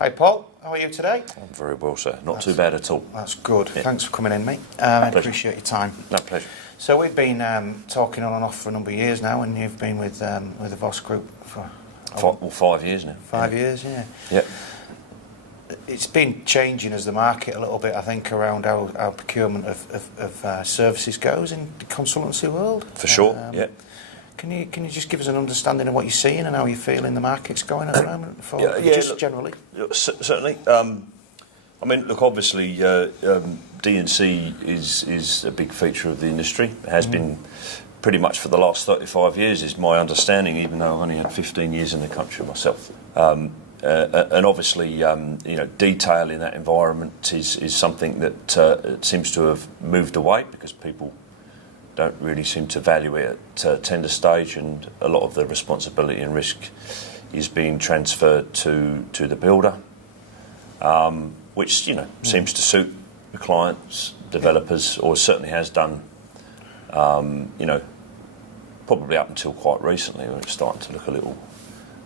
Hi Paul, how are you today? I'm very well, sir. Not too bad at all. That's good. Yeah. Thanks for coming in, mate. I appreciate your time. No, pleasure. So we've been talking on and off for a number of years now, and you've been with the Voss Group for 5 years now. 5 years, yeah. Yep. It's been changing as the market a little bit, I think, around how procurement of services goes in the consultancy world. For sure, yeah. Can you just give us an understanding of what you're seeing and how you're feeling the market's going at the moment? Just generally. Certainly. I mean, look, obviously, D&C is a big feature of the industry. It has been pretty much for the last 35 years, is my understanding, even though I've only had 15 years in the country myself. And obviously, detail in that environment is something that seems to have moved away because people don't really seem to value it at tender stage, and a lot of the responsibility and risk is being transferred to the builder, which seems to suit the clients, developers, or certainly has done. Probably up until quite recently, when it's starting to look a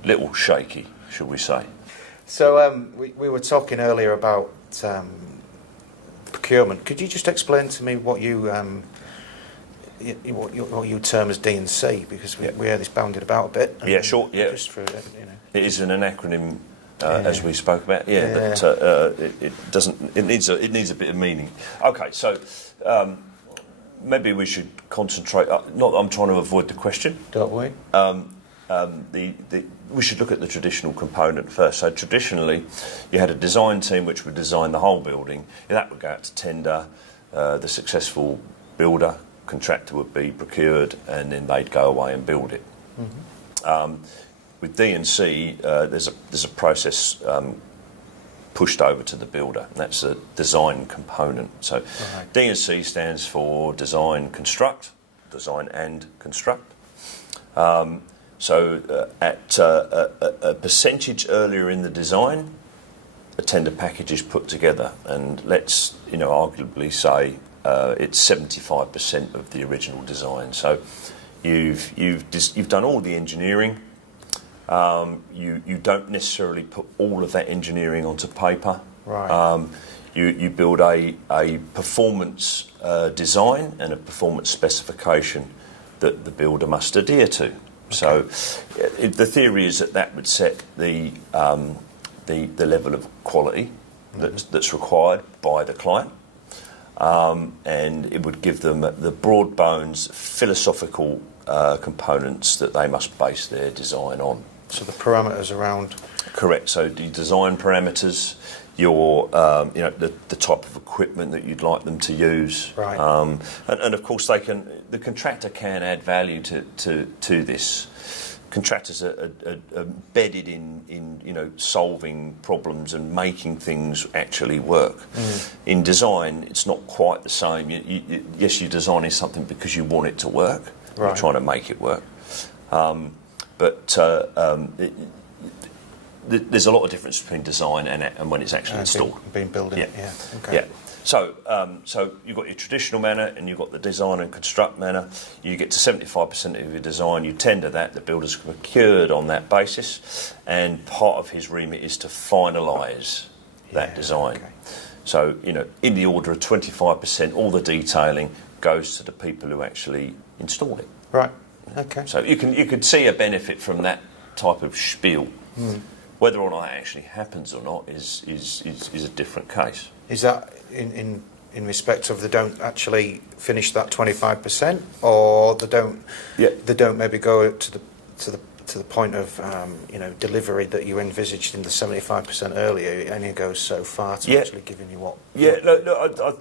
little shaky, should we say? So we were talking earlier about procurement. Could you just explain to me what you term as D&C, because we hear this bounded about a bit. Yeah, sure. Yeah, just for, it isn't an acronym as we spoke about. But it doesn't. It needs a bit of meaning. Okay, so maybe we should concentrate. Not that I'm trying to avoid the question. Don't we? We should look at the traditional component first. So traditionally, you had a design team which would design the whole building. That would go out to tender. The successful builder, contractor would be procured, and then they'd go away and build it. With D&C, there's a process pushed over to the builder. That's a design component. So D&C stands for design construct, design and construct. So at a percentage earlier in the design, a tender package is put together, and let's arguably say it's 75% of the original design. So you've done all the engineering. You don't necessarily put all of that engineering onto paper. Right. You build a performance design and a performance specification that the builder must adhere to. So the theory is that would set the level of quality that's required by the client, and it would give them the broad bones philosophical components that they must base their design on. So the parameters around. Correct. So the design parameters, your the type of equipment that you'd like them to use, right. And of course the contractor can add value to this. Contractors are embedded in solving problems and making things actually work. In design, it's not quite the same. Yes, you're designing something because you want it to work. Right. You're trying to make it work, but there's a lot of difference between design and when it's actually installed. Being built. Yeah. Okay. Yeah. So you've got your traditional manner and you've got the design and construct manner. You get to 75% of your design, you tender that, the builder's procured on that basis, and part of his remit is to finalise that design. Okay. So, in the order of 25%, all the detailing goes to the people who actually install it. Right. Okay. So you could see a benefit from that type of spiel. Whether or not it actually happens or not is a different case. Is that in respect of they don't actually finish that 25%, or they don't maybe go to the point of delivery that you envisaged in the 75% earlier? It only goes so far to actually giving you what. Yeah. No,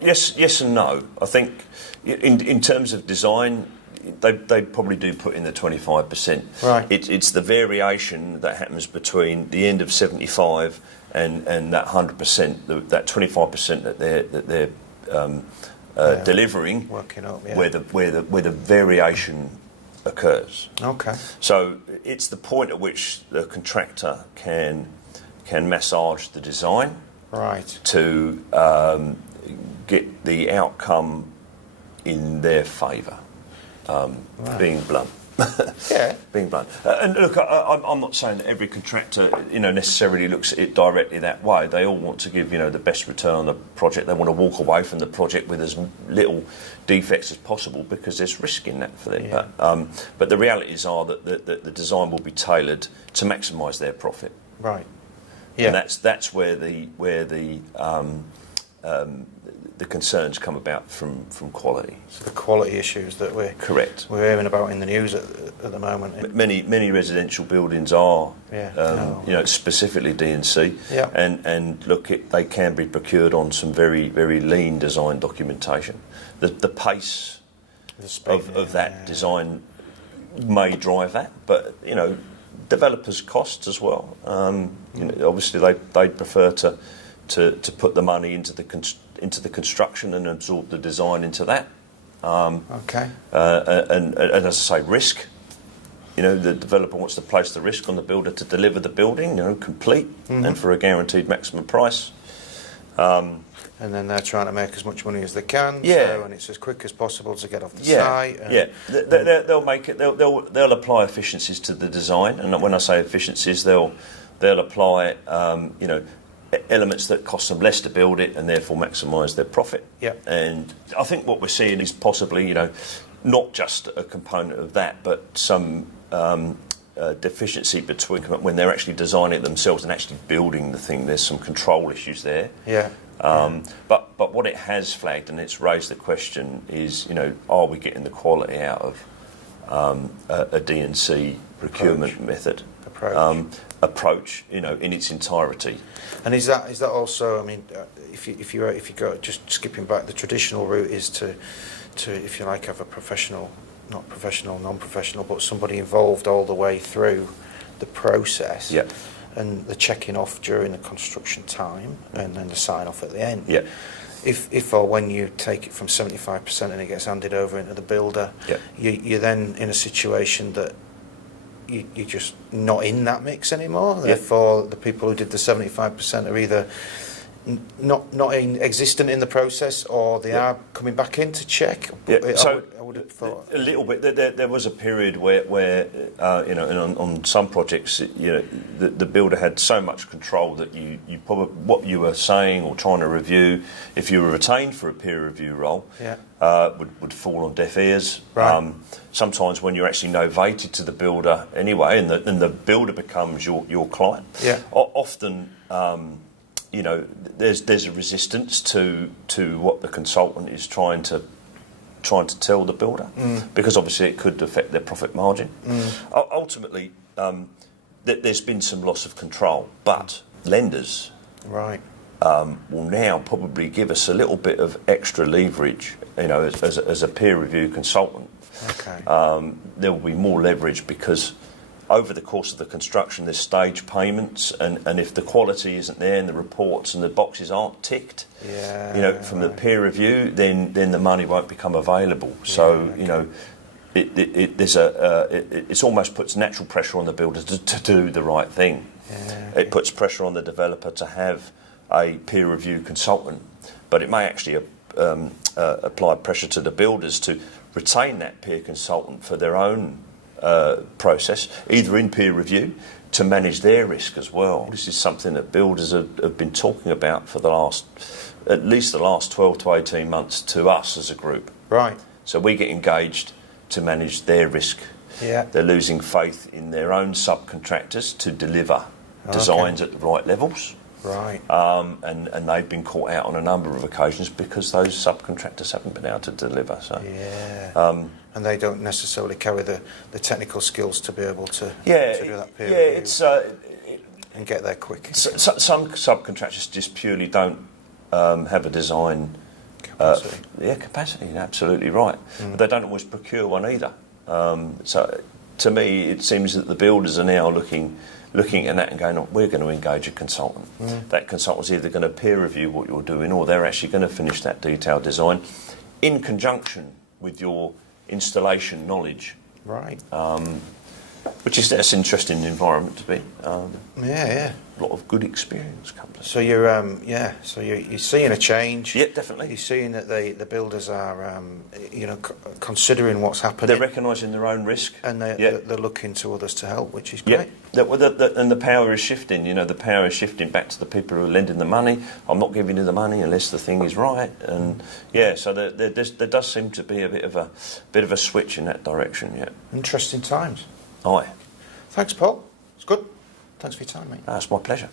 yes and no. I think in terms of design, they probably do put in the 25%. Right. It's the variation that happens between the end of 75 and that 100%, that 25% that they're delivering, working up, where the variation occurs. Okay. So it's the point at which the contractor can massage the design, right, to get the outcome in their favour. Being blunt. Yeah. Being blunt. And look, I'm not saying that every contractor, necessarily looks at it directly that way. They all want to give, the best return on the project. They want to walk away from the project with as little defects as possible because there's risk in that for them. Yeah. But the realities are that the design will be tailored to maximise their profit. Right. Yeah. And that's where the concerns come about from quality. So the quality issues that we're hearing about in the news at the moment. Many residential buildings are, specifically D&C, yeah. and look, they can be procured on some very, very lean design documentation. The pace of that design may drive that, but developers' costs as well. Obviously, they prefer to put the money into the construction and absorb the design into that. Okay. And as I say, risk. The developer wants to place the risk on the builder to deliver the building, complete, and for a guaranteed maximum price. And then they're trying to make as much money as they can. Yeah. So, and it's as quick as possible to get off the site. They'll make it. They'll apply efficiencies to the design, and when I say efficiencies, they'll apply elements that cost them less to build it and therefore maximise their profit. Yeah. And I think what we're seeing is possibly, not just a component of that, but some deficiency between when they're actually designing it themselves and actually building the thing. There's some control issues there. Yeah. But what it has flagged, and it's raised the question, is, are we getting the quality out of a D&C procurement method? Approach, in its entirety. And is that also? I mean, if you go just skipping back, the traditional route is to if you like have a professional, not professional, non-professional, but somebody involved all the way through the process. Yeah. And the checking off during the construction time, and then the sign off at the end. Yeah. If or when you take it from 75% and it gets handed over into the builder, you're then in a situation that you're just not in that mix anymore. Therefore, the people who did the 75% are either not existent in the process, or they are coming back in to check. So I would have thought a little bit. There was a period where on some projects, the builder had so much control that you probably, what you were saying or trying to review, if you were retained for a peer review role, would fall on deaf ears. Right. Sometimes when you're actually novated to the builder anyway, and the builder becomes your client. Yeah. Often. There's a resistance to what the consultant is trying to tell the builder, because obviously it could affect their profit margin. Ultimately, there's been some loss of control, but lenders will now probably give us a little bit of extra leverage, as a peer review consultant. Okay. There will be more leverage because over the course of the construction, there's stage payments, and if the quality isn't there in the reports and the boxes aren't ticked, from the peer review, then the money won't become available. So, it almost puts natural pressure on the builder to do the right thing. It puts pressure on the developer to have a peer review consultant, but it may actually apply pressure to the builders to retain that peer consultant for their own process, either in peer review, to manage their risk as well. This is something that builders have been talking about for at least the last 12 to 18 months to us as a group. Right. So we get engaged to manage their risk. Yeah. They're losing faith in their own subcontractors to deliver designs at the right levels. Right. And they've been caught out on a number of occasions because those subcontractors haven't been able to deliver. So. Yeah. And they don't necessarily carry the technical skills to be able to do that peer review and get there quick. Some subcontractors just purely don't have a design capacity. Capacity, absolutely right. But they don't always procure one either. So to me, it seems that the builders are now looking at that and going, we're going to engage a consultant. That consultant's either going to peer review what you're doing, or they're actually going to finish that detailed design in conjunction with your installation knowledge. Right. That's an interesting environment to be. Yeah. A lot of good experience comes. So you're seeing a change. Yeah, definitely. You're seeing that the builders are considering what's happening. They're recognising their own risk, and they're looking to others to help, which is great. Yeah, and the power is shifting. The power is shifting back to the people who are lending the money. I'm not giving you the money unless the thing is right, and so there does seem to be a bit of a switch in that direction. Yeah. Interesting times. Aye. Thanks, Paul. It's good. Thanks for your time, mate. It's my pleasure.